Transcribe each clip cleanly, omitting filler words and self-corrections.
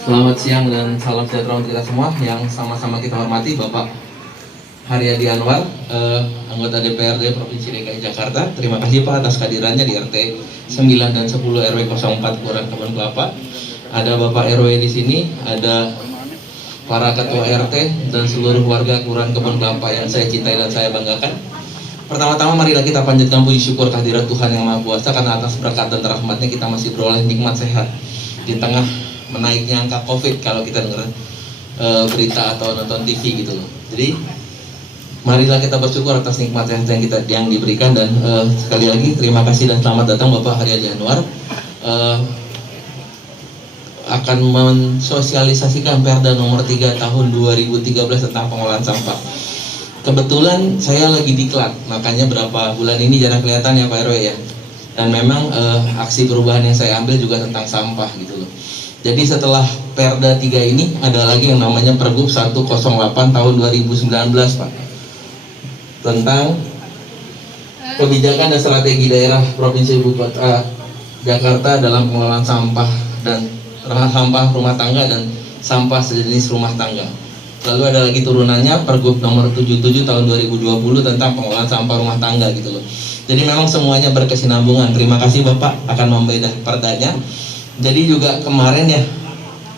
Selamat siang dan salam sejahtera untuk kita semua yang sama-sama kita hormati Bapak Haryadi Anwar, anggota DPRD Provinsi DKI Jakarta. Terima kasih Pak atas kehadirannya di RT 9 dan 10 RW 04 Kelurahan Kebon Kelapa. Ada Bapak RW di sini, ada para ketua RT dan seluruh warga Kelurahan Kebon Kelapa yang saya cintai dan saya banggakan. Pertama-tama marilah kita panjatkan puji syukur kehadirat Tuhan Yang Maha Kuasa, karena atas berkat dan rahmatnya kita masih beroleh nikmat sehat di tengah menaiknya angka COVID kalau kita dengar berita atau nonton TV gitu loh. Jadi marilah kita bersyukur atas nikmat yang diberikan, dan sekali lagi terima kasih dan selamat datang Bapak Haryadi Anwar. Akan mensosialisasikan Perda nomor 3 tahun 2013 tentang pengolahan sampah. Kebetulan saya lagi diklat, makanya berapa bulan ini jarang kelihatan ya Pak RW ya. Dan memang aksi perubahan yang saya ambil juga tentang sampah gitu loh. Jadi setelah Perda 3 ini ada lagi yang namanya Pergub 108 tahun 2019 Pak, tentang kebijakan dan strategi daerah Provinsi Ibu Kota Jakarta dalam pengelolaan sampah dan sampah rumah tangga dan sampah sejenis rumah tangga. Lalu ada lagi turunannya Pergub nomor 77 tahun 2020 tentang pengelolaan sampah rumah tangga gitu loh. Jadi memang semuanya berkesinambungan. Terima kasih Bapak akan membedah perdanya. Jadi juga kemarin ya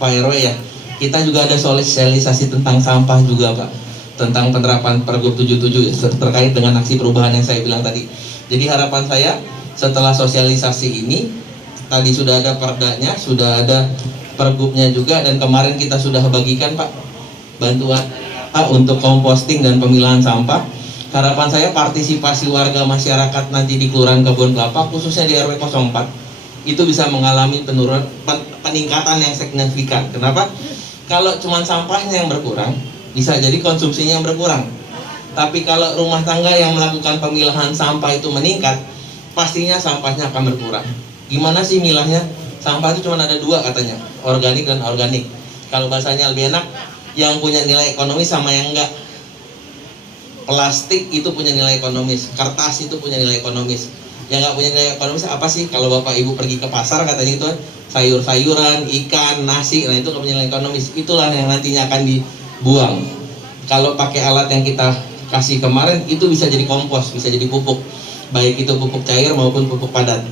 Pak RW ya, kita juga ada sosialisasi tentang sampah juga Pak, tentang penerapan Pergub 77 terkait dengan aksi perubahan yang saya bilang tadi. Jadi harapan saya setelah sosialisasi ini, tadi sudah ada perdanya, sudah ada pergubnya juga, dan kemarin kita sudah bagikan Pak bantuan untuk komposting dan pemilahan sampah. Harapan saya partisipasi warga masyarakat nanti di Kelurahan Kebon Kelapa, khususnya di RW 04, itu bisa mengalami peningkatan yang signifikan. Kenapa? Kalau cuma sampahnya yang berkurang, bisa jadi konsumsinya yang berkurang. Tapi kalau rumah tangga yang melakukan pemilahan sampah itu meningkat, pastinya sampahnya akan berkurang. Gimana sih milahnya? Sampah itu cuma ada dua katanya, organik dan organik. Kalau bahasanya lebih enak, yang punya nilai ekonomis sama yang enggak. Plastik itu punya nilai ekonomis, kertas itu punya nilai ekonomis. Yang nggak punya nilai ekonomis apa sih? Kalau Bapak Ibu pergi ke pasar katanya itu sayur-sayuran, ikan, nasi, nah itu nggak punya nilai ekonomis. Itulah yang nantinya akan dibuang. Kalau pakai alat yang kita kasih kemarin, itu bisa jadi kompos, bisa jadi pupuk, baik itu pupuk cair maupun pupuk padat.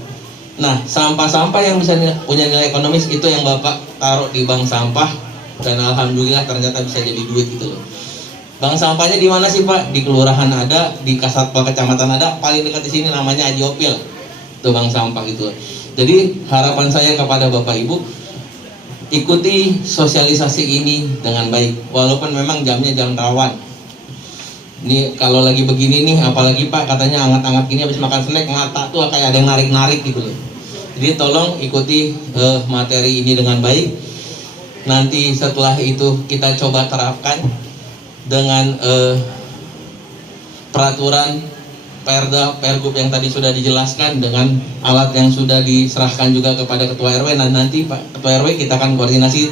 Nah, sampah-sampah yang bisa punya nilai ekonomis itu yang Bapak taruh di bank sampah, dan alhamdulillah ternyata bisa jadi duit gitu loh. Bank sampahnya di mana sih Pak? Di kelurahan ada, di Kasatpol kecamatan ada, paling dekat di sini namanya Haji Opil. Itu bank sampah gitu. Jadi harapan saya kepada Bapak Ibu, ikuti sosialisasi ini dengan baik. Walaupun memang jamnya jam rawan. Ini kalau lagi begini nih, apalagi Pak katanya anget-anget gini habis makan snack, mata tuh kayak ada yang narik-narik gitu loh. Jadi tolong ikuti materi ini dengan baik. Nanti setelah itu kita coba terapkan dengan peraturan Perda, Pergub yang tadi sudah dijelaskan, dengan alat yang sudah diserahkan juga kepada Ketua RW. Dan nanti Pak Ketua RW kita akan koordinasi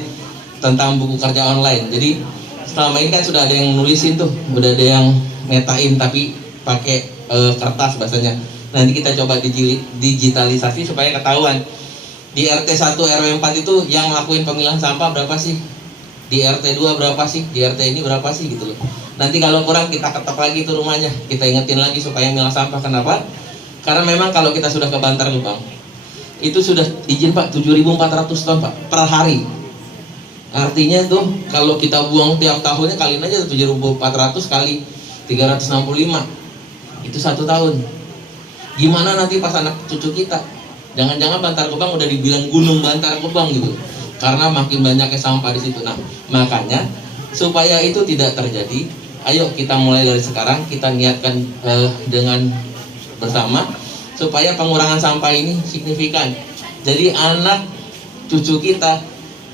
tentang buku kerja online. Jadi selama ini kan sudah ada yang nulisin tuh, udah ada yang metain tapi pakai kertas bahasanya. Nanti kita coba digitalisasi supaya ketahuan di RT 1 RW 4 itu yang ngelakuin pemilahan sampah berapa sih, di RT 2 berapa sih, di RT ini berapa sih gitu loh. Nanti kalau kurang kita ketok lagi itu rumahnya, kita ingetin lagi supaya milah sampah. Kenapa? Karena memang kalau kita sudah ke Bantar Gebang, itu sudah izin Pak 7.400 ton Pak per hari. Artinya tuh kalau kita buang tiap tahunnya kaliin aja 7.400 kali 365, itu 1 tahun. Gimana nanti pas anak cucu kita? Jangan-jangan Bantar Gebang udah dibilang gunung Bantar Gebang gitu, karena makin banyaknya sampah di situ. Nah, makanya supaya itu tidak terjadi, ayo kita mulai dari sekarang, kita niatkan dengan bersama supaya pengurangan sampah ini signifikan. Jadi anak cucu kita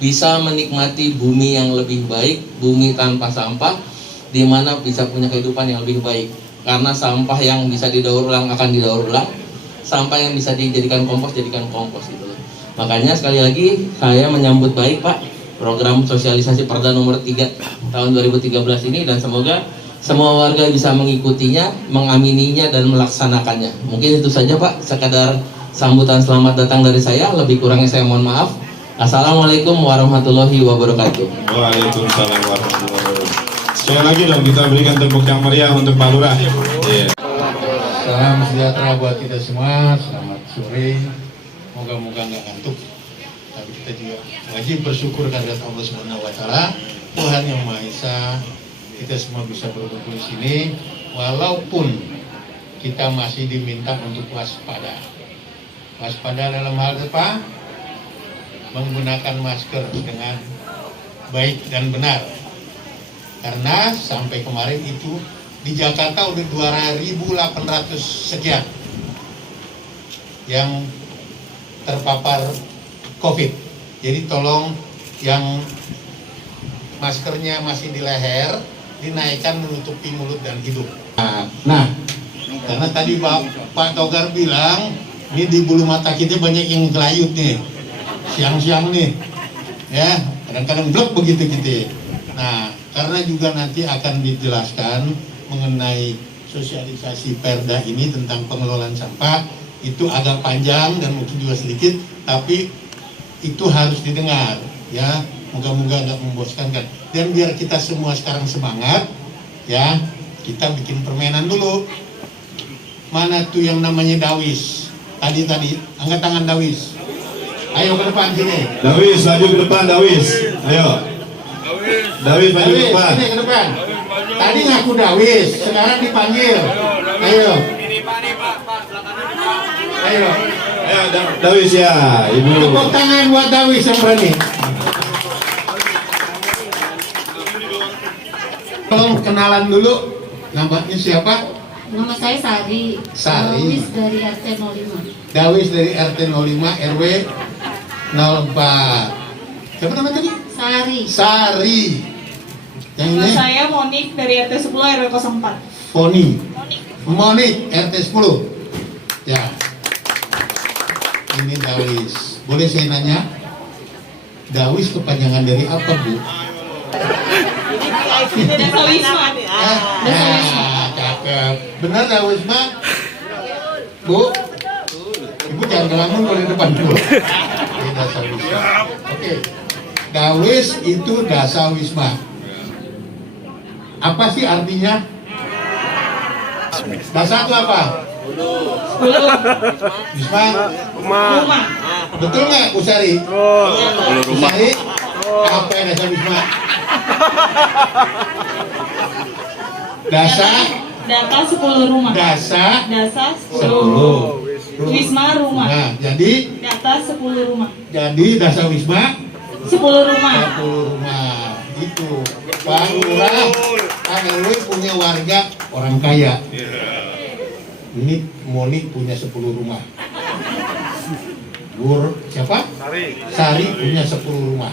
bisa menikmati bumi yang lebih baik, bumi tanpa sampah, di mana bisa punya kehidupan yang lebih baik. Karena sampah yang bisa didaur ulang akan didaur ulang, sampah yang bisa dijadikan kompos jadikan kompos gitu loh. Makanya sekali lagi saya menyambut baik Pak program sosialisasi Perda nomor 3 tahun 2013 ini, dan semoga semua warga bisa mengikutinya, mengamininya dan melaksanakannya. Mungkin itu saja Pak, sekadar sambutan selamat datang dari saya. Lebih kurangnya saya mohon maaf. Assalamualaikum warahmatullahi wabarakatuh. Waalaikumsalam warahmatullahi wabarakatuh. Sekali lagi dong kita berikan tepuk yang meriah untuk Pak Lurah. Yeah. Salam sejahtera buat kita semua. Selamat sore. Moga-moga nggak ngantuk. Tapi kita juga wajib bersyukur kehadirat Allah Subhanahu Wa Taala, Tuhan yang Maha Esa. Kita semua bisa berkumpul di sini, walaupun kita masih diminta untuk waspada. Waspada dalam hal apa? Menggunakan masker dengan baik dan benar. Karena sampai kemarin itu di Jakarta udah 2.800 sekian yang terpapar COVID. Jadi tolong yang maskernya masih di leher dinaikkan menutupi mulut dan hidung. Nah, karena tadi Pak Togar bilang ini di bulu mata kita banyak yang gelayut nih, siang-siang nih, ya kadang-kadang blok begitu gitu. Nah, karena juga nanti akan dijelaskan mengenai sosialisasi Perda ini tentang pengelolaan sampah, itu agak panjang dan mungkin juga sedikit, tapi itu harus didengar, ya. Moga-moga nggak membosankan. Dan biar kita semua sekarang semangat, ya, kita bikin permainan dulu. Mana tuh yang namanya Dawis? Tadi, angkat tangan Dawis. Ayo ke depan sini. Dawis maju ke depan, Dawis. Ayo. Dawis maju ke depan. Sini ke depan. Tadi ngaku Dawis, sekarang dipanggil. Ayo. Ayo. Ayo Dawis ya, Ibu. Tepuk tangan buat Dawis yang berani. Tolong kenalan dulu. Namanya siapa? Nama saya Sari. Sari. Dawis dari RT 05. Dawis dari RT 05 RW 04. Siapa nama tadi? Sari. Sari. Yang Nama ini saya Monik dari RT 10 RW 04. Foni. Monik RT 10. Ya. Ini Dawis. Boleh saya nanya? Dawis kepanjangan dari apa, Bu? Desa Wisma. Cakep. Benar Dawis, Mak? Bu? Ibu jangan ngelamun kalau di depan dulu. Ini Dasa Wisma. Oke. Dawis itu Dasa Wisma. Apa sih artinya? Dasa itu apa? Wisma? Rumah. Betul nggak, Bu Sari? Bu Sari? Apa yang Dasa Wisma? Dasa? Data 10 rumah. Dasa? Dasa 10. 10. Wisma rumah. Nah, jadi Data 10 rumah. Dasa Wisma 10 rumah. 10 rumah. Itu Pak Lurah, Pak RW punya warga orang kaya. Ini Monik punya 10 rumah. Siapa? Sari punya 10 rumah.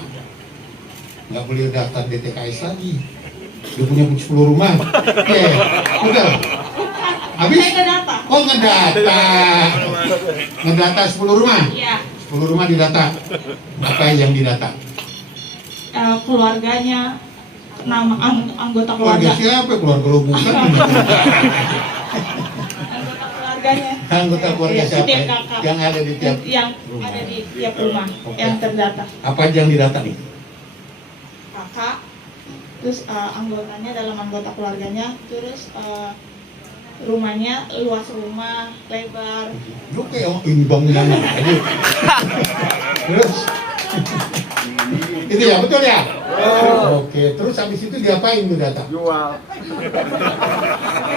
Nggak boleh daftar DTKS lagi. Dia punya 10 rumah. Oke, udah. Habis? Saya ke data. Oh, ngedata. Ngedata 10 rumah? Iya. 10 rumah didata. Apa yang didata? Keluarganya, nama anggota Keluarga keluarga. siapa? Keluarga lo bukan? Anggota keluarganya. Anggota keluarga Iya, siapa? setiap kakak. Yang ada di tiap Yang ada di tiap rumah. Oke. Yang terdata. apa aja yang didata nih? Kakak. Terus anggotanya dalam anggota keluarganya. Terus rumahnya, luas rumah, lebar. Lu kayak orang ini bangunan aja. Terus itu ya, betul ya? Oke, terus habis itu diapain tuh data?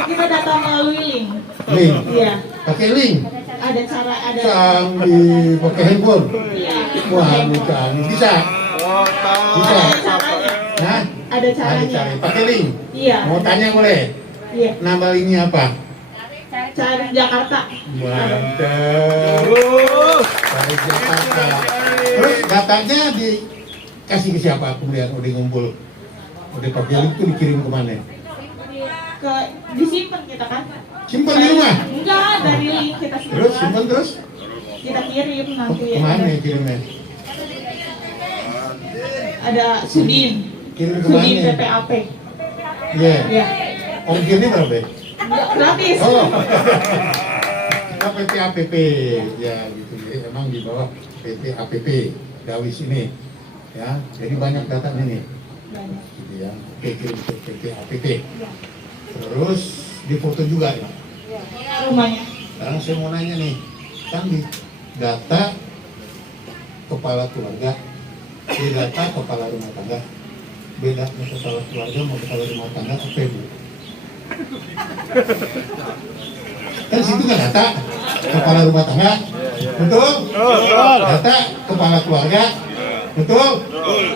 Kita data melalui link. Link. Iya. Pakai link. Ada cara, ada. Canggih, pakai handphone. Iya. Wah, lu canggih. Bisa? Bisa? Ada caranya. Hah? Ada Ada caranya. cara. Pakai link. Iya. Mau tanya boleh? Iya. Nama linknya apa? Cari Jakarta. Mantap. Dari Jakarta. Terus datanya dikasih ke siapa? Kemudian udah ngumpul, udah pakai link itu dikirim kemana? Disimpan kita kan? Simpan di rumah. Enggak, dari link kita Terus simpan. simpan terus? Kita kirim nanti ya. Kemana kirimnya? Ada Sudin. Kirim Sudin kemana? PPAP. Iya. Iya. Ongkirnya berapa? Ya? Enggak, gratis. Oh. PT APP ya gitu. Jadi emang di bawah PT APP. Dawis ini, ya. Jadi banyak datanya nih, Banyak. gitu ya. Oke, kirim ke PP APT. Terus difoto juga ya. Rumahnya. Sekarang saya mau nanya nih, kan di data kepala keluarga, di data kepala rumah tangga, bedanya kepala keluarga sama kepala rumah tangga apa Bu? Kan situ nggak data kepala rumah tangga, betul? Data kepala keluarga, betul?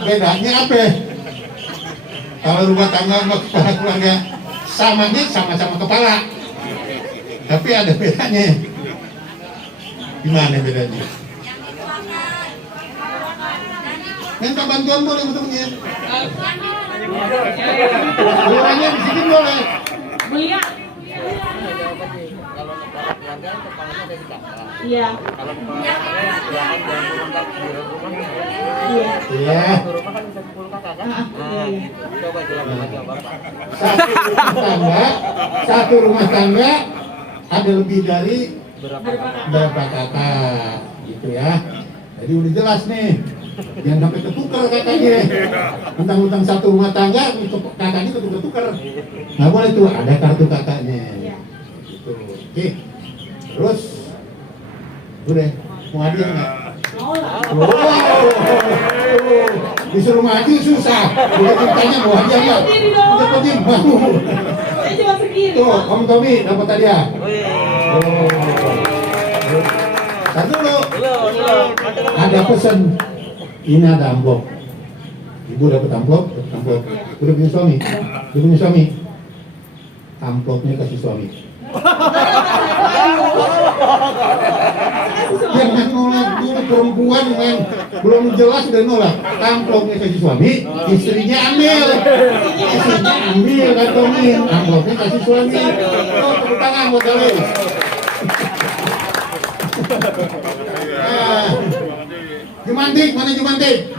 Bedanya apa? Kalau rumah tangga sama kepala keluarga samanya sama-sama kepala, tapi ada bedanya. Gimana bedanya? Minta bantuan boleh bentuknya. Bolehnya di sini boleh. Mulia. Iya. Iya. Iya. Satu rumah tangga ada lebih dari berapa kakak, gitu ya. Jadi udah jelas nih. Jangan sampai ketukar kakaknya. Mentang-mentang satu rumah tangga, kakaknya ketukar-tukar. Nggak boleh tuh, ada kartu kakaknya. Gitu. Oke. Terus, udah mau hadiah nggak? Mau lah. Disuruh maju susah. Udah ditanya mau hadiah nggak? Udah penting mau. Saya cuma segini. Tuh, Om Tommy dapat hadiah. Satu dulu. Ada pesan. Ini ada amplop. Ibu dapat amplop, Udah punya suami. Udah punya suami. Amplopnya kasih suami. Jangan nolak dulu perempuan yang belum jelas udah nolak. Amplopnya kasih suami, istrinya ambil. Istrinya ambil kan Tommy. Amplopnya kasih suami. Oh, tepuk tangan buat kalian. Jumantik, mana Jumantik?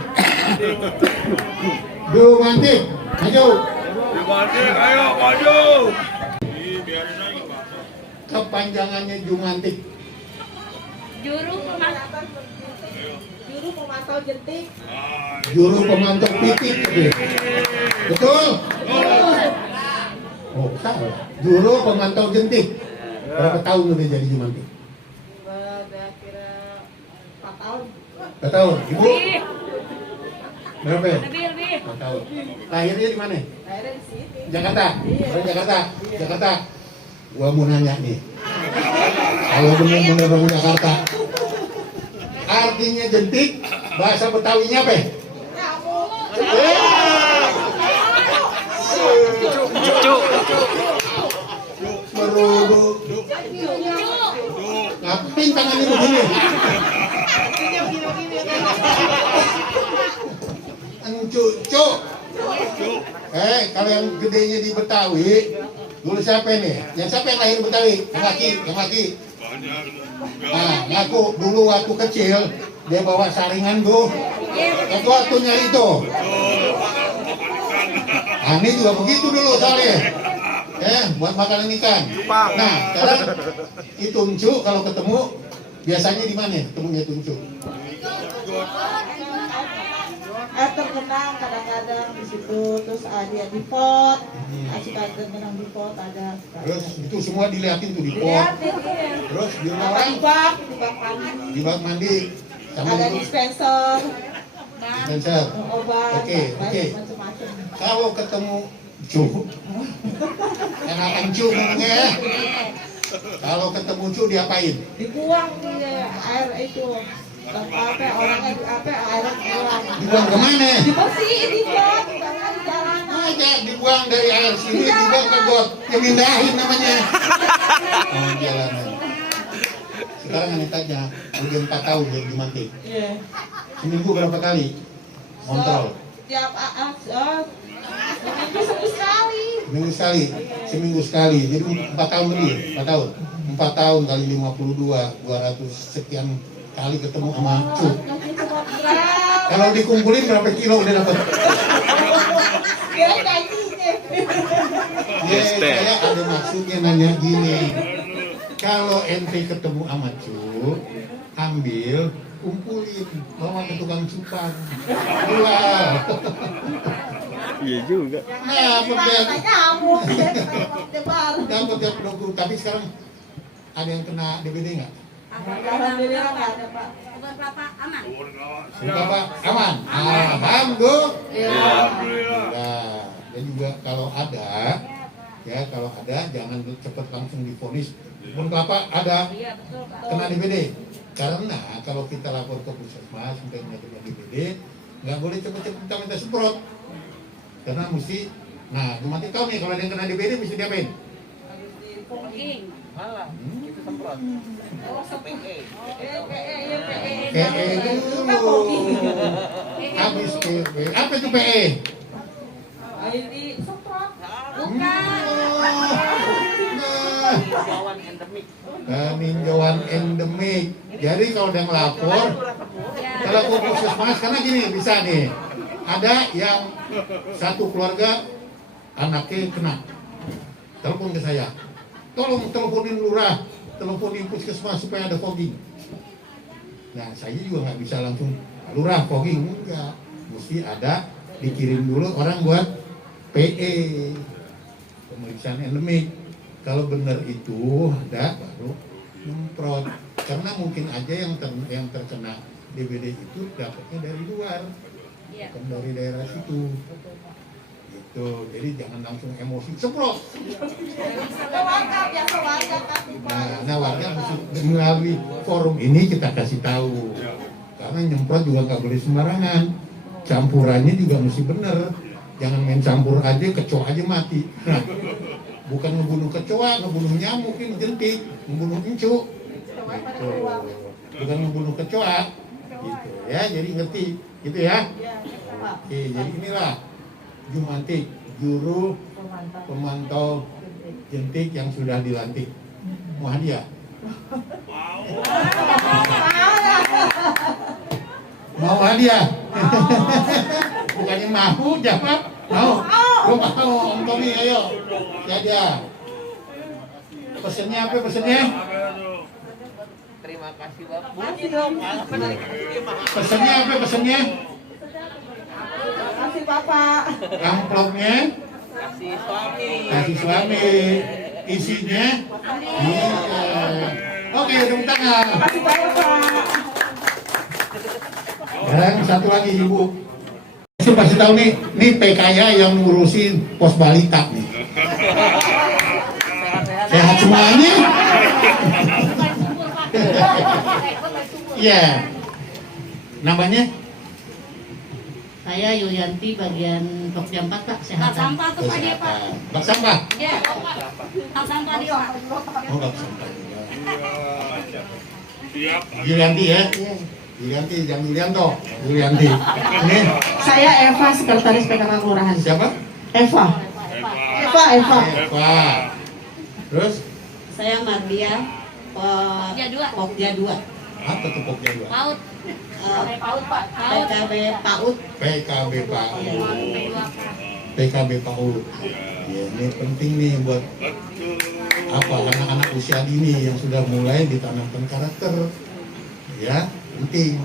Jumantik, maju. Jumantik, ayo maju. Kepanjangannya Jumantik. Juru pemantau jentik. Juru pemantau pitik. Betul? Oh, salah. Juru pemantau jentik. Berapa tahun udah jadi Jumantik? Udah kira 4 tahun. 4 tahun. Ibu? Berapa? Lebih. 4 tahun. Lahirnya di mana? Akhirnya di sini. Jakarta. Orang Jakarta. Jakarta. Gua mau nanya nih. Kalau benar-benar orang Jakarta, artinya jentik, bahasa Betawinya apa? Meruduk. Ngapain tangannya begini? Encucu. Kalau yang gedenya di Betawi, dulu siapa nih? Yang siapa yang lahir Betawi? Yang laki. Nah, ngaku dulu waktu kecil dia bawa saringan tuh. Itu waktunya itu. Nah, ini juga begitu dulu soalnya. Buat makanan ikan. Nah, sekarang itu uncu kalau ketemu biasanya di mana ketemunya tuncu? Terkenang kadang-kadang di situ, terus dia di pot, suka terkenang di pot ada. Terus itu semua diliatin tuh di pot. Lihatin, Terus di rumah ada orang di bak mandi, di bak mandi sama ada itu dispenser, dispenser. obat, Oke. macam-macam. Kalau ketemu cu, enakan cu ngomongnya ya. Kalau ketemu cu diapain? Dibuang di air itu. Apa orangnya airnya keluar. Dibuang kemana? Dibersihin di got, jangan di jalanan. Aja dibuang dari air sini, dibuang ke got. Yang mindahin namanya. Oh, jalanan. Sekarang aneh tanya, udah 4 tahun jadi Jumantik. Iya. Seminggu berapa kali? Kontrol. Tiap seminggu sekali. Seminggu sekali. Jadi 4 tahun lebih, 4 tahun. 4 tahun kali 52, 200 sekian kali ketemu sama cu. Kalau dikumpulin berapa kilo udah dapat? Kira gajinya. Saya ada maksudnya nanya gini. Kalau ente ketemu sama cu, ambil kumpulin, bawa ke tukang cupang, jual. Iya juga. Nah, kemudian nyamuk nyebar. dapat tiap 20, tapi sekarang ada yang kena DBD nggak? Alhamdulillah nggak ada Pak. Bapak aman. Alhamdulillah. Alhamdulillah. Dan juga kalau ada, ya kalau ada jangan cepat langsung divonis. Kebun kelapa ada kena DBD. Karena kalau kita lapor ke puskesmas sampai menyatakan DBD, nggak boleh cepet-cepet kita minta semprot. Karena mesti, nah mati tahu nih kalau ada yang kena DBD mesti diapain? PE dulu. Habis PE. Apa itu PE? Semprot. Peninjauan endemik. Jadi kalau udah ngelapor, kalau ke puskesmas, karena gini bisa nih, ada yang satu keluarga anaknya kena, telepon ke saya, tolong teleponin lurah, teleponin puskesmas supaya ada fogging. Nah saya juga nggak bisa langsung lurah fogging, enggak, mesti ada dikirim dulu orang buat PE, pemeriksaan endemik. Kalau benar itu ada baru nyemprot, karena mungkin aja yang terkena DBD itu dapatnya dari luar, bukan dari daerah situ. Gitu. Jadi jangan langsung emosi semprot. Nah, warga mesti melalui forum ini kita kasih tahu, karena nyemprot juga nggak boleh sembarangan, campurannya juga mesti bener, jangan main campur aja kecoa aja mati. Nah, bukan ngebunuh kecoa, ngebunuh nyamuk, ini jentik, ngebunuh encu, gitu. Bukan ngebunuh kecoa, gitu ya. Jadi ngerti, gitu ya. Oke, jadi inilah Jumantik, juru pemantau jentik yang sudah dilantik. Mau hadiah? Mau hadiah? Bukannya mau, jawab. Mau? Lu mau, Om Tommy, ayo. Ya. Pesennya apa pesennya? Terima kasih Bapak. Pesennya apa pesennya? Kasih Bapak. Amplopnya? Kasih suami. Kasih suami. Isinya? Iya. Oke, tepuk tangan. Kasih Bapak. Dan satu lagi Ibu. Saya pasti tahu nih PKY yang ngurusin pos balita nih. Sehat semuanya? Iya. Namanya? Saya Yulianti bagian Pokja 4 Pak, Bak sampah tuh Pak dia Pak. Bak sampah? Iya. Bak sampah dia Pak. Oh, bak sampah juga. Siap. Yulianti ya? Yulianti, jangan Yulianto. Yulianti. Ini Saya Eva, sekretaris PKK Kelurahan. siapa? Eva. Eva. Eva. Terus? saya Mardia Pokja 2. Pokja 2. Apa tuh Pokja 2? Paut. Paut Pak. PKB PAUD. PKB PAUD. P2. PKB PAUD. Ya, ini penting nih buat apa anak-anak usia dini yang sudah mulai ditanamkan karakter. Ya, penting.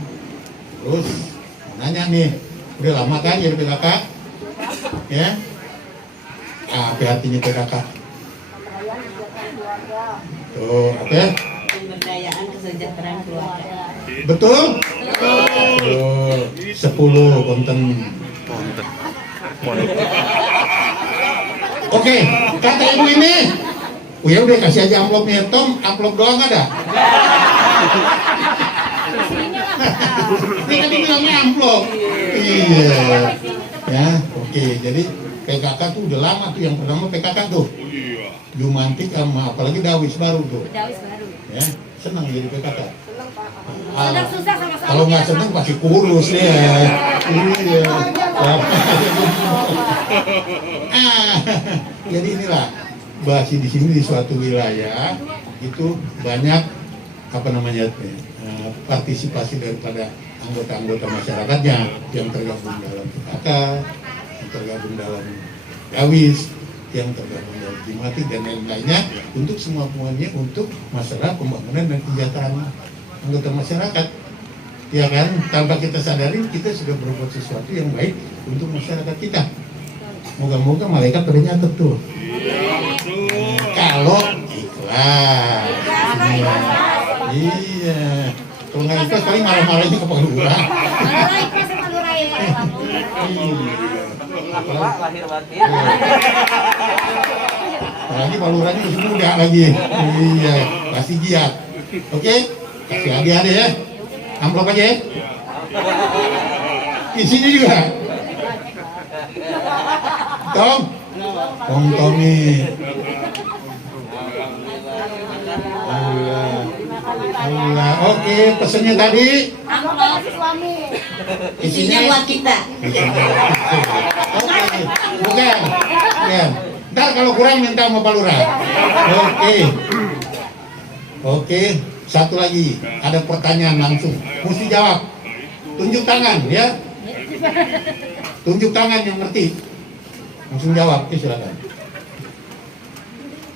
Terus nanya nih, udah lama kan jadi PKK? Ya? Apa artinya PKK? Tuh, apa? Pemberdayaan kesejahteraan keluarga. Betul? Betul. 10 konten. Oke, kata ibu ini, oh ya udah kasih aja amplopnya. Tom, amplop doang ada? Ini kan bilangnya amplop. Iya. Ya, oke. Jadi PKK tuh udah lama tuh, yang pertama PKK tuh. Iya. Jumantik sama apalagi Dawis baru tuh. Dawis baru. Ya, senang jadi PKK. Sedang susah sama Kalau nggak senang pasti kurus ya. Iya. Jadi inilah bahas di sini di suatu wilayah itu banyak apa namanya partisipasi daripada anggota-anggota masyarakatnya yang tergabung dalam PKK, yang tergabung dalam Dawis, yang tergabung dalam Jumantik dan lain-lainnya untuk semuanya untuk masalah pembangunan dan kesejahteraan anggota masyarakat. Ya kan, tanpa kita sadari kita sudah berbuat sesuatu yang baik untuk masyarakat kita. Moga-moga malaikat pada nyatet tuh. Kalau ikhlas. Iya. Kalau nggak ikhlas paling marah-marahnya ke Pak Lurah. Palura ikhlas sama Palura ya. Pak lahir batin. Apalagi Pak Lurahnya masih muda lagi. Iya, pasti giat. Oke, kasih hadiah ya. Amplop aja ya. Di sini juga. Tommy. Alhamdulillah. Oke, pesennya tadi. Amplop suami. Isinya buat kita. Oke, bukan. Ntar kalau kurang minta sama Pak Lurah. Oke, satu lagi. Ada pertanyaan langsung. Mesti jawab. Tunjuk tangan ya. Tunjuk tangan yang ngerti. Langsung jawab. Oke, silakan.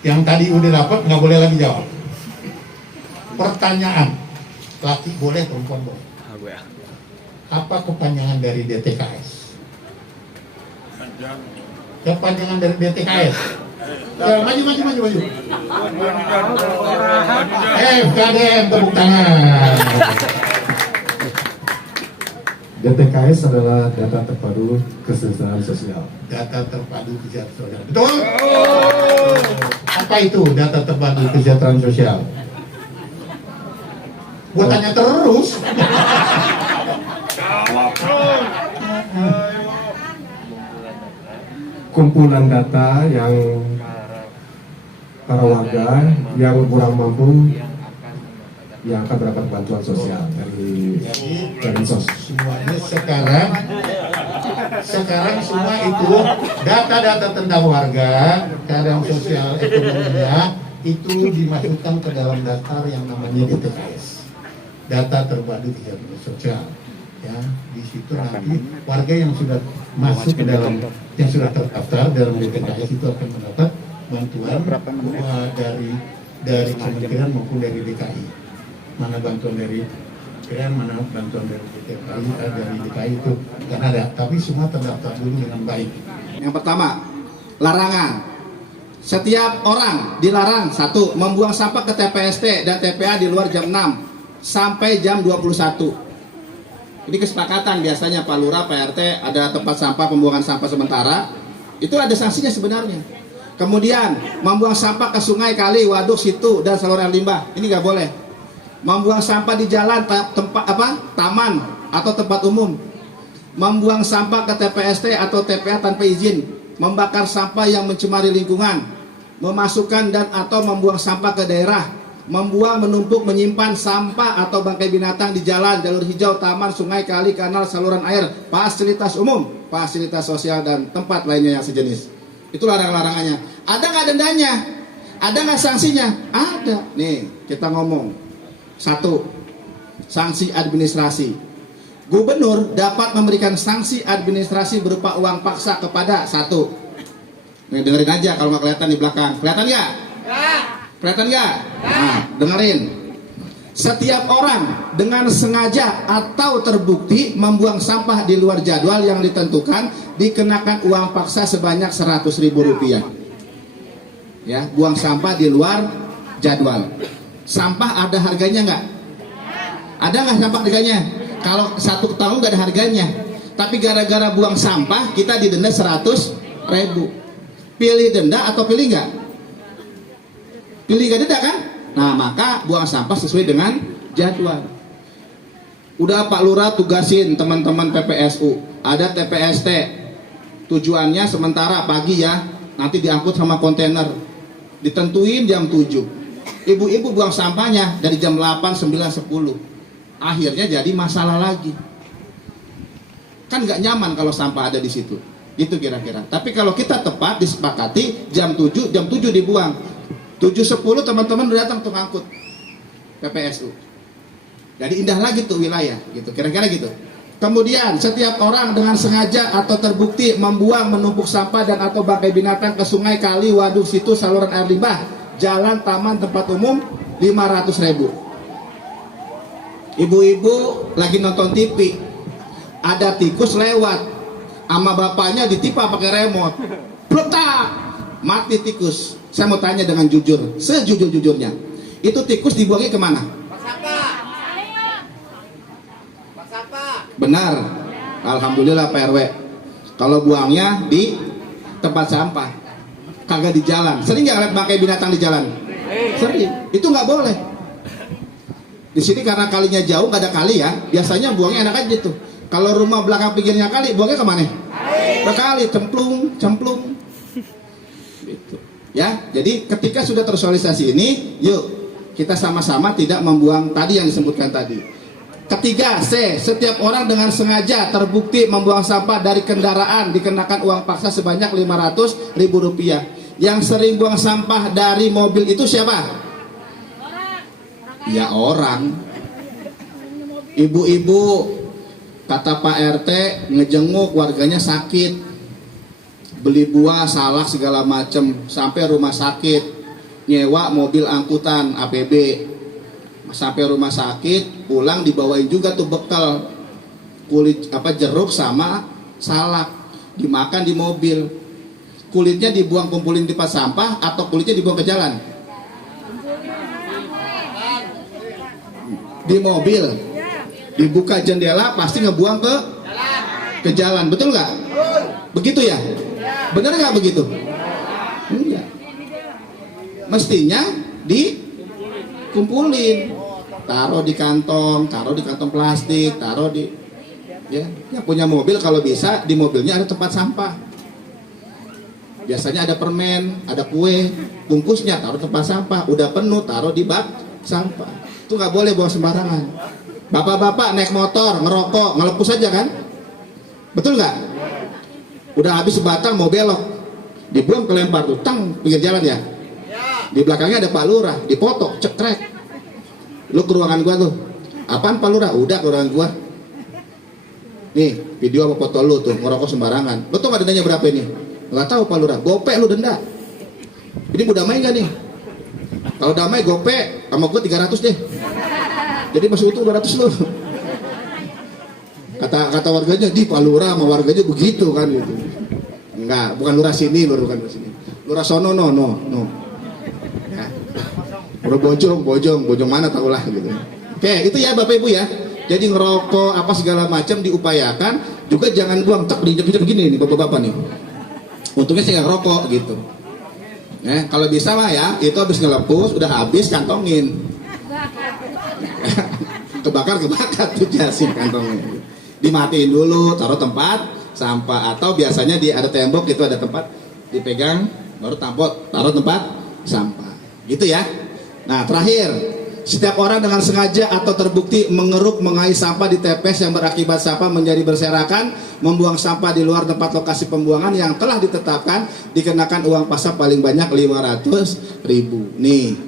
Yang tadi udah dapat nggak boleh lagi jawab. Pertanyaan. Laki boleh, perempuan boleh. Apa kepanjangan dari DTKS? Kepanjangan dari DTKS. Ya, maju. FKDM, tepuk tangan. DTKS adalah data terpadu kesejahteraan sosial. Data terpadu kesejahteraan sosial. Betul? Apa itu data terpadu kesejahteraan sosial? Gua tanya terus. Kumpulan data yang para warga yang kurang mampu yang akan mendapat bantuan sosial dari sos. Semuanya sekarang semua itu data-data tentang warga, keadaan sosial ekonominya itu dimasukkan ke dalam daftar yang namanya DTKS, data terpadu kesejahteraan sosial. Ya, di situ nanti warga yang sudah masuk ke dalam, yang sudah terdaftar dalam DTKS itu akan mendapat bantuan dari kementerian maupun dari DKI. Mana bantuan dari kementerian, mana bantuan dari DKI itu kan ada, tapi semua terdaftar dulu dengan baik. Yang pertama, larangan. Setiap orang dilarang satu, membuang sampah ke TPST dan TPA di luar jam 6 sampai jam 21. Ini kesepakatan biasanya Pak Lurah, Pak RT, ada tempat sampah, pembuangan sampah sementara. Itu ada sanksinya sebenarnya. Kemudian, membuang sampah ke sungai, kali, waduk, situ, dan saluran limbah. Ini nggak boleh. Membuang sampah di jalan, taman, atau tempat umum. Membuang sampah ke TPST atau TPA tanpa izin. Membakar sampah yang mencemari lingkungan, memasukkan dan atau membuang sampah ke daerah, membuang, menumpuk, menyimpan sampah atau bangkai binatang di jalan, jalur hijau, taman, sungai, kali, kanal, saluran air, fasilitas umum, fasilitas sosial, dan tempat lainnya yang sejenis. Itu larang-larangannya. Ada nggak dendanya? Ada nggak sanksinya? Ada. Nih, kita ngomong. Satu, sanksi administrasi. Gubernur dapat memberikan sanksi administrasi berupa uang paksa kepada satu. Nih, dengerin aja kalau nggak kelihatan di belakang. Kelihatan nggak? Kelihatan nggak? Nah, dengerin. Setiap orang dengan sengaja atau terbukti membuang sampah di luar jadwal yang ditentukan dikenakan uang paksa sebanyak Rp100.000. Ya, buang sampah di luar jadwal. Sampah ada harganya nggak? Ada nggak sampah harganya? Kalau 1 tahun nggak ada harganya. Tapi gara-gara buang sampah kita didenda 100.000. Pilih denda atau pilih nggak? Pilih nggak denda kan? Nah, maka buang sampah sesuai dengan jadwal. Udah Pak Lurah tugasin teman-teman PPSU. Ada TPST. Tujuannya sementara pagi ya. Nanti diangkut sama kontainer. Ditentuin jam 7. Ibu-ibu buang sampahnya dari jam 8, 9, 10. Akhirnya jadi masalah lagi. Kan nggak nyaman kalau sampah ada di situ. Itu kira-kira. Tapi kalau kita tepat disepakati jam 7 dibuang. 7.10 teman-teman udah datang tuh ngangkut PPSU. Jadi indah lagi tuh wilayah gitu. Kira-kira gitu. Kemudian setiap orang dengan sengaja atau terbukti membuang, menumpuk sampah dan atau bangkai binatang ke sungai, kali, waduk, situ, saluran air limbah, jalan, taman, tempat umum, 500.000. Ibu-ibu lagi nonton TV, ada tikus lewat, sama bapaknya ditipa pakai remote, pletak, mati tikus. Saya mau tanya dengan jujur, sejujur-jujurnya, itu tikus dibuangnya kemana? Benar, alhamdulillah Pak RW. Kalau buangnya di tempat sampah, kagak di jalan. Sering nggak lihat bangkai binatang di jalan? Sering. Itu nggak boleh. Di sini karena kalinya jauh, nggak ada kali ya. Biasanya buangnya enak aja gitu. Kalau rumah belakang pinggirnya kali, buangnya kemana? Ke kali, cemplung. Gitu. Ya, jadi ketika sudah tersosialisasi ini, yuk kita sama-sama tidak membuang tadi yang disebutkan tadi. Ketiga, C. Setiap orang dengan sengaja terbukti membuang sampah dari kendaraan dikenakan uang paksa sebanyak Rp500.000. Yang sering buang sampah dari mobil itu siapa? Ya orang. Ibu-ibu, kata Pak RT, ngejenguk warganya sakit, beli buah, salak segala macem, sampai rumah sakit, nyewa mobil angkutan APB. Sampai rumah sakit, pulang dibawain juga tuh bekal kulit jeruk sama salak, dimakan di mobil. Kulitnya dibuang kumpulin di tempat sampah atau kulitnya dibuang ke jalan? Di mobil. Dibuka jendela pasti ngebuang ke jalan, betul nggak? Begitu ya? Bener nggak begitu? Enggak. Mestinya dikumpulin. Taruh di kantong plastik, taruh di, ya, yang punya mobil kalau bisa di mobilnya ada tempat sampah. Biasanya ada permen, ada kue, bungkusnya taruh tempat sampah. Udah penuh taruh di bak sampah. Itu nggak boleh bawa sembarangan. Bapak-bapak naik motor, ngerokok, ngelepus aja kan? Betul nggak? Udah habis sebatang mau belok, dibuang kelempar tuh, tang pinggir jalan ya. Di belakangnya ada Pak Lurah, dipoto, cekrek. Lu ke ruangan gua tuh. Apaan Pak Lurah? Udah ke ruangan gua. Nih, video apa foto lu tuh ngerokok sembarangan. Lu tau gak dendanya berapa ini? Gak tahu Pak Lurah. Gope lu denda. Ini mau damai gak nih? Kalau damai gope sama gua 300 deh. Jadi masuk itu 200 lu. Kata warganya, di Pak Lurah sama warganya begitu kan gitu. Enggak, bukan lurah sini, bukan lurah sini. Lurah sono no. Ya. Udah bojong mana tahulah gitu. Oke, itu ya Bapak Ibu ya. Jadi ngerokok apa segala macam diupayakan, juga jangan buang tek diinjek-injek begini nih Bapak-bapak nih. Untungnya sih nggak ngerokok gitu. Ya, kalau bisa mah ya, itu habis ngelepus, udah habis kantongin. Kebakar tuh jasin kantongnya. Dimatiin dulu, taruh tempat sampah, atau biasanya ada tembok itu ada tempat dipegang, baru taruh tempat sampah. Gitu ya. Nah, terakhir, setiap orang dengan sengaja atau terbukti mengeruk mengais sampah di TPS yang berakibat sampah menjadi berserakan, membuang sampah di luar tempat lokasi pembuangan yang telah ditetapkan, dikenakan uang paksa paling banyak Rp500.000. Nih,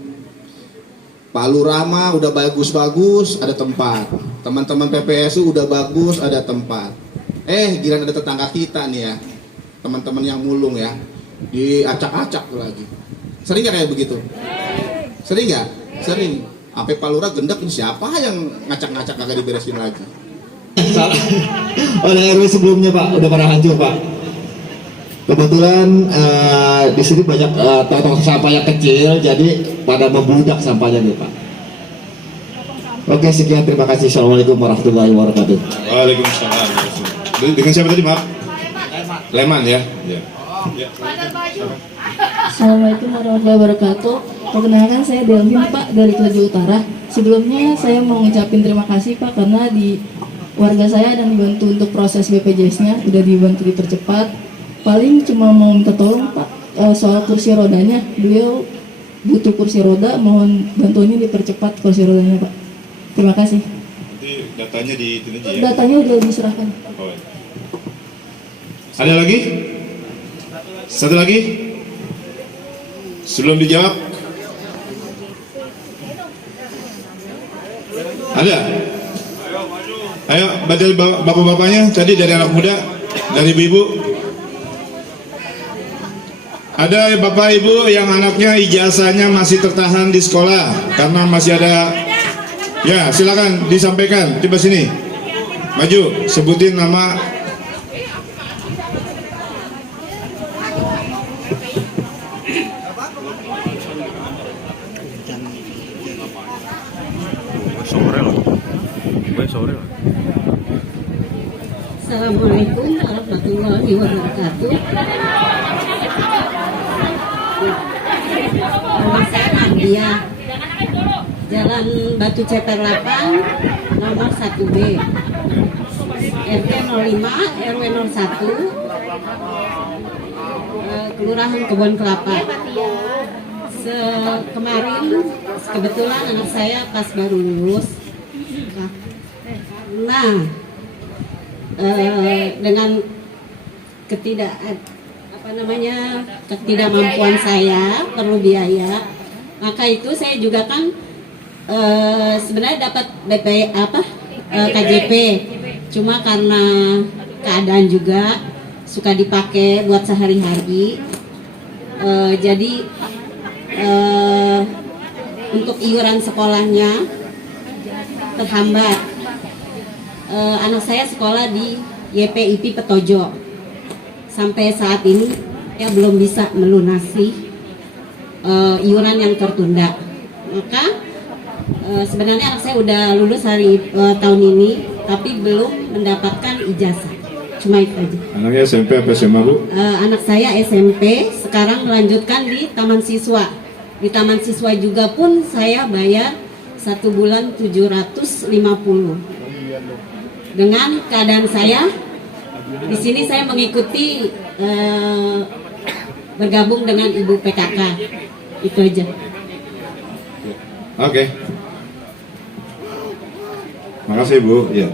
Pak Lurah mah udah bagus-bagus, ada tempat. Teman-teman PPSU udah bagus, ada tempat. Giliran ada tetangga kita nih ya, teman-teman yang mulung ya, diacak-acak lagi. Sering gak kayak begitu? Sering gak? Sering. Sampai Pak Lurah gendek, ini siapa yang ngacak-ngacak kagak diberesin lagi? Oleh RW sebelumnya Pak, udah pada hancur Pak. Kebetulan di sini banyak tong sampah yang kecil, jadi pada membludak sampahnya nih Pak. Oke, sekian, terima kasih. Assalamualaikum warahmatullahi wabarakatuh. Waalaikumsalam. Dengan siapa tadi maaf? Leman ya. Assalamualaikum warahmatullahi wabarakatuh. Perkenalkan, saya Delvin Pak dari Kelaju Utara. Sebelumnya saya mau ngucapin terima kasih Pak, karena di warga saya dan dibantu untuk proses BPJS-nya, udah dibantu dipercepat. Paling cuma mau minta tolong Pak, soal kursi rodanya, beliau butuh kursi roda, mohon bantuannya dipercepat kursi rodanya Pak. Terima kasih. Nanti datanya di itu aja ya. Datanya udah diserahkan. Oh. Ada lagi? Satu lagi? Sebelum dijawab? Ada? Ayo, badal bapak-bapaknya tadi dari anak muda, dari ibu-ibu. Ada bapak ibu yang anaknya ijazahnya masih tertahan di sekolah karena masih ada Ya, silakan disampaikan. Coba sini. Maju, sebutin nama. Assalamualaikum warahmatullahi wabarakatuh. Nama saya Nadia. Jalan Batu Ceper 8, nomor 1B. RT 05, RW 01, Kelurahan Kebon Kelapa. Kemarin kebetulan anak saya pas baru lulus. Nah, dengan ketidakmampuan saya perlu biaya, maka itu saya juga kan sebenarnya dapat KJP, cuma karena keadaan juga suka dipakai buat sehari-hari, jadi untuk iuran sekolahnya terhambat. Anak saya sekolah di YPIP Petojo. Sampai saat ini ya belum bisa melunasi iuran yang tertunda. Maka sebenarnya anak saya udah lulus tahun ini, tapi belum mendapatkan ijazah. Cuma itu aja. Anaknya SMP apa SMA, Bu? Anak saya SMP, sekarang melanjutkan di Taman Siswa. Di Taman Siswa juga pun saya bayar 1 bulan 750. Dengan keadaan saya di sini, saya mengikuti bergabung dengan Ibu PKK. Itu aja. Oke. Makasih, Bu. Ya.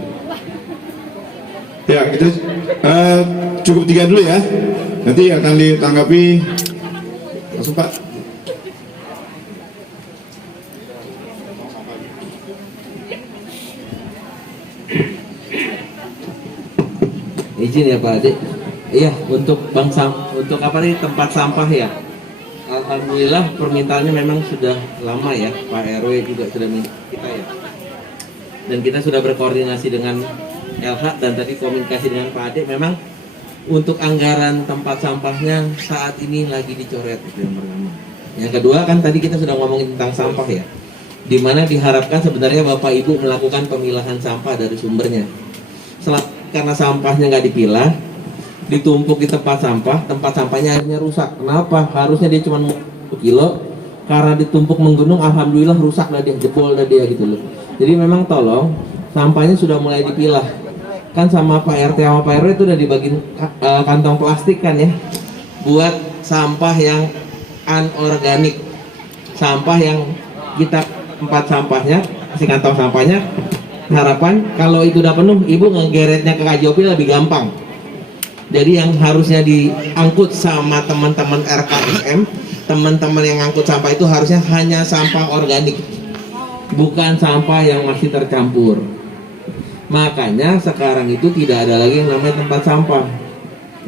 Ya, kita cukup 3 dulu ya. Nanti akan ditanggapi langsung, Pak. Izin ya Pak Ade. Iya, untuk untuk tempat sampah ya. Alhamdulillah permintaannya memang sudah lama ya. Pak RW juga sudah minta kita ya. Dan kita sudah berkoordinasi dengan LH dan tadi komunikasi dengan Pak Ade. Memang untuk anggaran tempat sampahnya saat ini lagi dicoret, itu yang pertama. Yang kedua kan tadi kita sudah ngomongin tentang sampah ya. Dimana diharapkan sebenarnya Bapak Ibu melakukan pemilahan sampah dari sumbernya. Karena sampahnya nggak dipilah, ditumpuk di tempat sampahnya akhirnya rusak. Kenapa? Harusnya dia cuma 1 kilo, karena ditumpuk menggunung, alhamdulillah rusak dah dia, jebol dah dia gitu loh. Jadi memang tolong, sampahnya sudah mulai dipilah. Kan sama Pak RT sama Pak RW itu udah dibagiin kantong plastik kan ya, buat sampah yang anorganik, sampah yang kita tempat sampahnya, kasih kantong sampahnya. Harapan kalau itu udah penuh, ibu ngegeretnya ke KJOP lebih gampang. Jadi yang harusnya diangkut sama teman-teman RKSM, teman-teman yang ngangkut sampah itu harusnya hanya sampah organik, bukan sampah yang masih tercampur. Makanya sekarang itu tidak ada lagi yang namanya tempat sampah.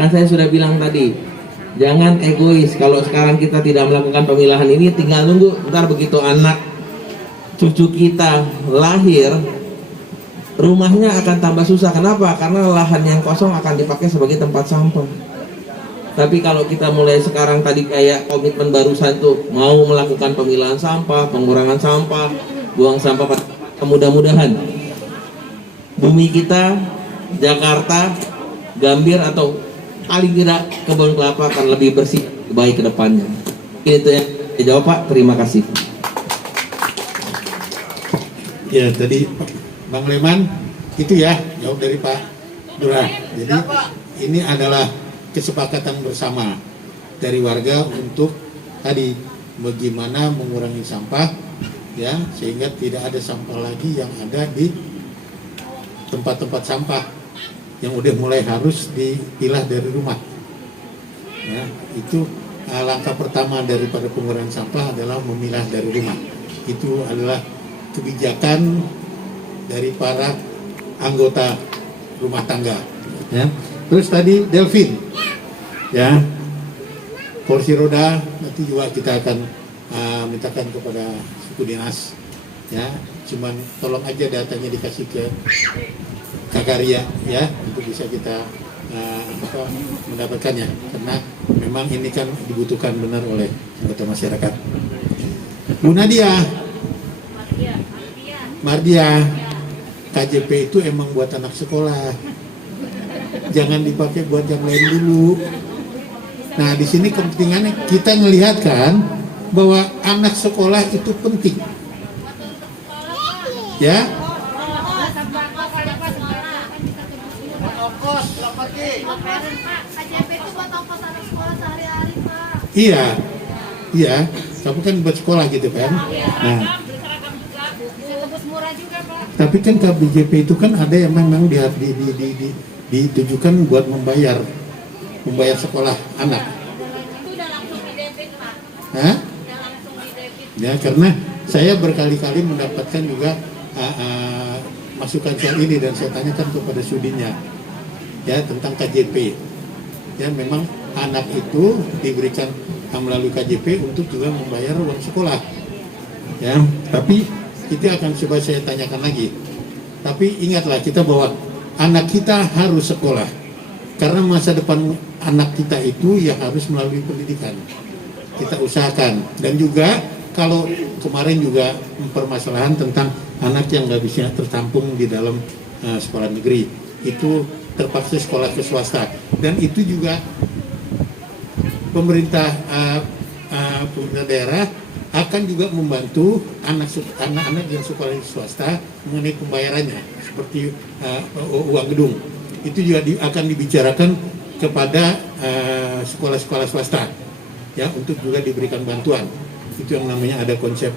Kan saya sudah bilang tadi, jangan egois. Kalau sekarang kita tidak melakukan pemilahan ini, tinggal nunggu ntar begitu anak cucu kita lahir, rumahnya akan tambah susah. Kenapa? Karena lahan yang kosong akan dipakai sebagai tempat sampah. Tapi kalau kita mulai sekarang tadi kayak komitmen barusan tuh, mau melakukan pemilahan sampah, pengurangan sampah, buang sampah, mudah-mudahan bumi kita, Jakarta, Gambir atau paling tidak Kebon Kelapa akan lebih bersih, baik ke depannya. Itu yang saya jawab, Pak. Terima kasih. Ya, tadi Bang Leman itu ya jawab dari Pak Lurah. Jadi ini adalah kesepakatan bersama dari warga untuk tadi bagaimana mengurangi sampah ya, sehingga tidak ada sampah lagi yang ada di tempat-tempat sampah yang udah mulai harus dipilah dari rumah. Ya, itu langkah pertama daripada pengurangan sampah adalah memilah dari rumah. Itu adalah kebijakan dari para anggota rumah tangga ya. Terus tadi Delvin ya, kursi roda nanti juga kita akan mintakan kepada suku dinas ya, cuman tolong aja datanya dikasih ke Kakaria ya, untuk bisa kita mendapatkannya, karena memang ini kan dibutuhkan benar oleh anggota masyarakat. Bu Nadia, Mardia, KJP itu emang buat anak sekolah, jangan dipakai buat yang lain dulu. Nah, di sini kepentingannya kita melihat kan bahwa anak sekolah itu penting, ya. Iya, iya, tapi kan buat sekolah gitu kan. Nah, tapi kan KBJP itu kan ada yang memang ditujukan buat membayar sekolah anak. Hah? Ya, karena saya berkali-kali mendapatkan juga masukan soal ini dan saya tanyakan kepada Sudinya ya tentang KJP. Ya, memang anak itu diberikan melalui KJP untuk juga membayar uang sekolah. Ya, tapi itu akan coba saya tanyakan lagi. Tapi ingatlah kita bahwa anak kita harus sekolah. Karena masa depan anak kita itu ya harus melalui pendidikan. Kita usahakan. Dan juga kalau kemarin juga permasalahan tentang anak yang nggak bisa tertampung di dalam sekolah negeri, itu terpaksa sekolah ke swasta. Dan itu juga pemerintah daerah akan juga membantu anak-anak yang sekolah di swasta mengenai pembayarannya, seperti uang gedung. Itu juga akan dibicarakan kepada sekolah-sekolah swasta, ya, untuk juga diberikan bantuan. Itu yang namanya ada konsep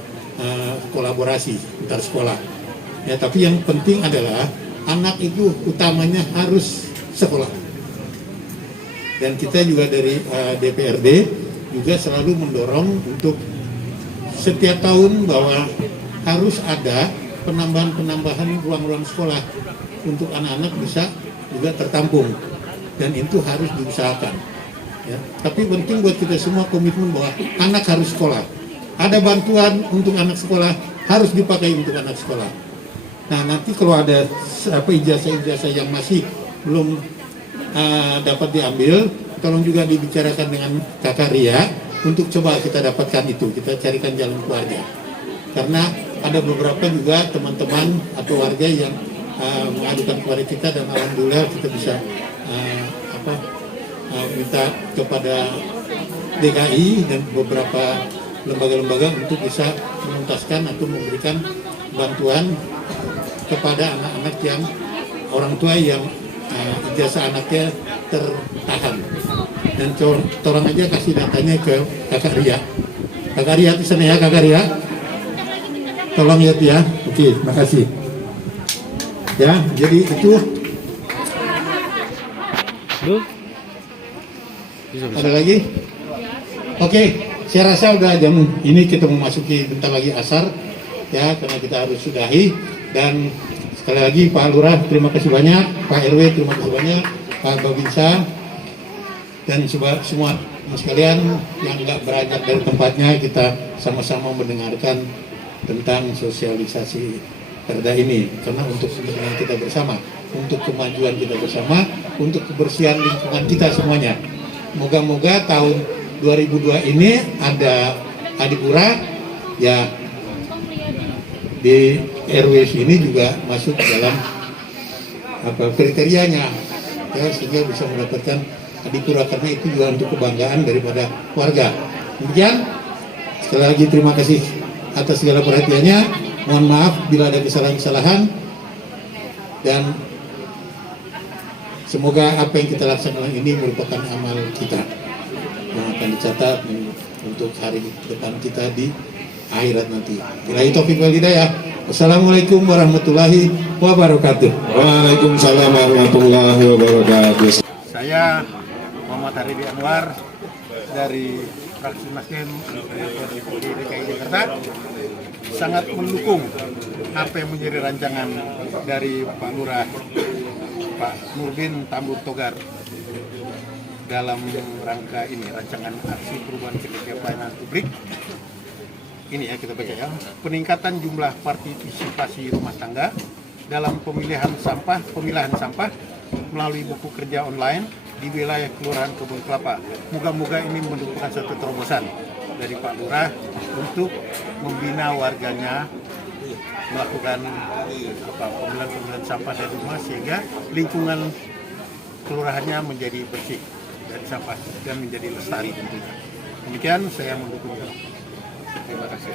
kolaborasi antar sekolah. Ya, tapi yang penting adalah anak itu utamanya harus sekolah. Dan kita juga dari DPRD juga selalu mendorong untuk setiap tahun bahwa harus ada penambahan ruang-ruang sekolah untuk anak-anak bisa juga tertampung, dan itu harus diusahakan. Ya. Tapi penting buat kita semua komitmen bahwa anak harus sekolah. Ada bantuan untuk anak sekolah, harus dipakai untuk anak sekolah. Nah, nanti kalau ada ijazah-ijazah yang masih belum dapat diambil, tolong juga dibicarakan dengan Kakaria untuk coba kita dapatkan itu, kita carikan jalan keluarga. Karena ada beberapa juga teman-teman atau warga yang mengadukan kepada kita, dan alhamdulillah kita bisa minta kepada DKI dan beberapa lembaga-lembaga untuk bisa menuntaskan atau memberikan bantuan kepada anak-anak yang orang tua yang ijazah anaknya tertahan. Dan tolong aja kasih datanya ke Kakak Ria. Kakak Ria di sana ya, Kakak Ria. Tolong ya, ya. Oke, makasih. Ya, jadi itu. Ada lagi? Oke, saya rasa udah jam ini kita memasuki bentar lagi asar, ya, karena kita harus sudahi. Dan sekali lagi Pak Lurah terima kasih banyak, Pak RW terima kasih banyak, Pak Babinsa, dan semua sekalian yang nggak beranjak dari tempatnya, kita sama-sama mendengarkan tentang sosialisasi perda ini, karena untuk kepentingan kita bersama, untuk kemajuan kita bersama, untuk kebersihan lingkungan kita semuanya. Moga-moga tahun 2002 ini ada Adipura, ya, di RW ini juga masuk dalam kriterianya, ya, sehingga bisa mendapatkan Adipura, karena itu juga untuk kebanggaan daripada warga. Demikian, sekali lagi terima kasih atas segala perhatiannya. Mohon maaf bila ada kesalahan-kesalahan, dan semoga apa yang kita laksanakan ini merupakan amal kita yang akan dicatat untuk hari depan kita di akhirat nanti. Billahi taufiq wal hidayah. Wassalamualaikum warahmatullahi wabarakatuh. Waalaikumsalam warahmatullahi wabarakatuh. Saya Muhammad Haridi Anwar dari fraksi Nasdem di DKI Jakarta, sangat mendukung apa yang menjadi rancangan dari Pak Lurah, Pak Nurdin Tambur Togar dalam rangka ini, rancangan aksi perubahan kinerja pelayanan publik ini ya kita baca ya. Peningkatan jumlah partisipasi rumah tangga dalam pemilahan sampah melalui buku kerja online di wilayah Kelurahan Kebun Kelapa. Moga-moga ini merupakan satu terobosan dari Pak Lurah untuk membina warganya melakukan pemilahan sampah dari rumah sehingga lingkungan kelurahannya menjadi bersih dari sampah dan menjadi lestari tentunya. Demikian saya mendukung. Terima kasih.